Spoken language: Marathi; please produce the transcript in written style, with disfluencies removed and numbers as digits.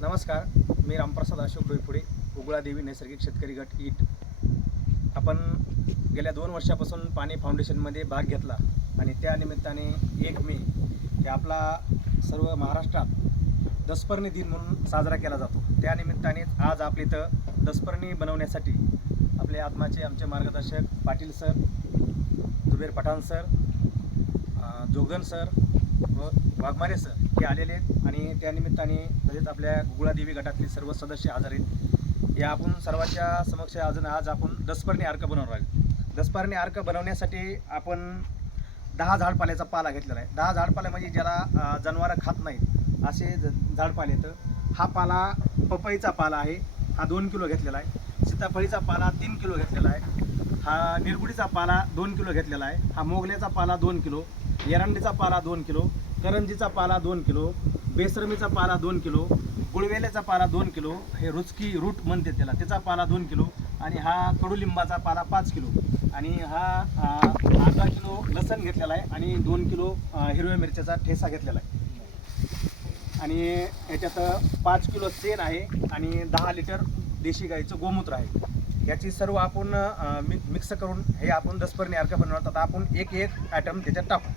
नमस्कार, मी रामप्रसाद अशोक डोईफोडे, उगुळादेवी नैसर्गिक शेतकरी गट ईट. आपण गेल्या 2 वर्षापासून पाणी फाउंडेशनमध्ये भाग घेतला आणि त्या निमित्ताने 1 मे हे आपला सर्व महाराष्ट्रात दसपर्णी दिन म्हणून साजरा केला जातो. त्या निमित्तानेच आज आपल्या इथं दसपर्णी बनवण्यासाठी आपले आत्माचे आमचे मार्गदर्शक Patil sir, Zuber Pathan sir, Jogan sir व वाघमारे सर हे आलेले आहेत आणि त्यानिमित्ताने तसेच आपल्या गुगुळादेवी गटातले सर्व सदस्य हजर आहेत. या आपण सर्वांच्या समक्ष आज आपण दसपर्णी अर्क बनवणार आहोत. दसपर्णी अर्क बनवण्यासाठी आपण 10 झाडपाल्याचा पाला घेतलेला आहे. 10 झाडपाला म्हणजे ज्याला जनावरं खात नाहीत असे झाडपाले. तर हा पाला पपईचा पाला आहे, हा 2 किलो घेतलेला आहे. सीताफळीचा पाला 3 किलो घेतलेला आहे. हा निरगुडीचा पाला 2 किलो घेतलेला आहे. हा मोगल्याचा पाला 2 किलो, एरंडीचा पाला 2 किलो, करंजीचा पाला 2 किलो, बेसरमीचा पाला 2 किलो, गुळवेल्याचा पाला 2 किलो, हे रुचकी रूट म्हणते त्याचा पाला 2 किलो आणि हा कडुलिंबाचा पाला 5 किलो आणि हा अर्धा किलो लसण घेतलेला आहे आणि 2 किलो हिरव्या मिरच्याचा ठेसा घेतलेला आहे आणि याच्यात 5 किलो शेण आहे आणि 10 लिटर देशी गाईचं गोमूत्र आहे. याची सर्व आपण मिक्स करून हे आपण दसपर्णी अर्क बनवतात. आता आपण एक आयटम त्याच्यात टाकू.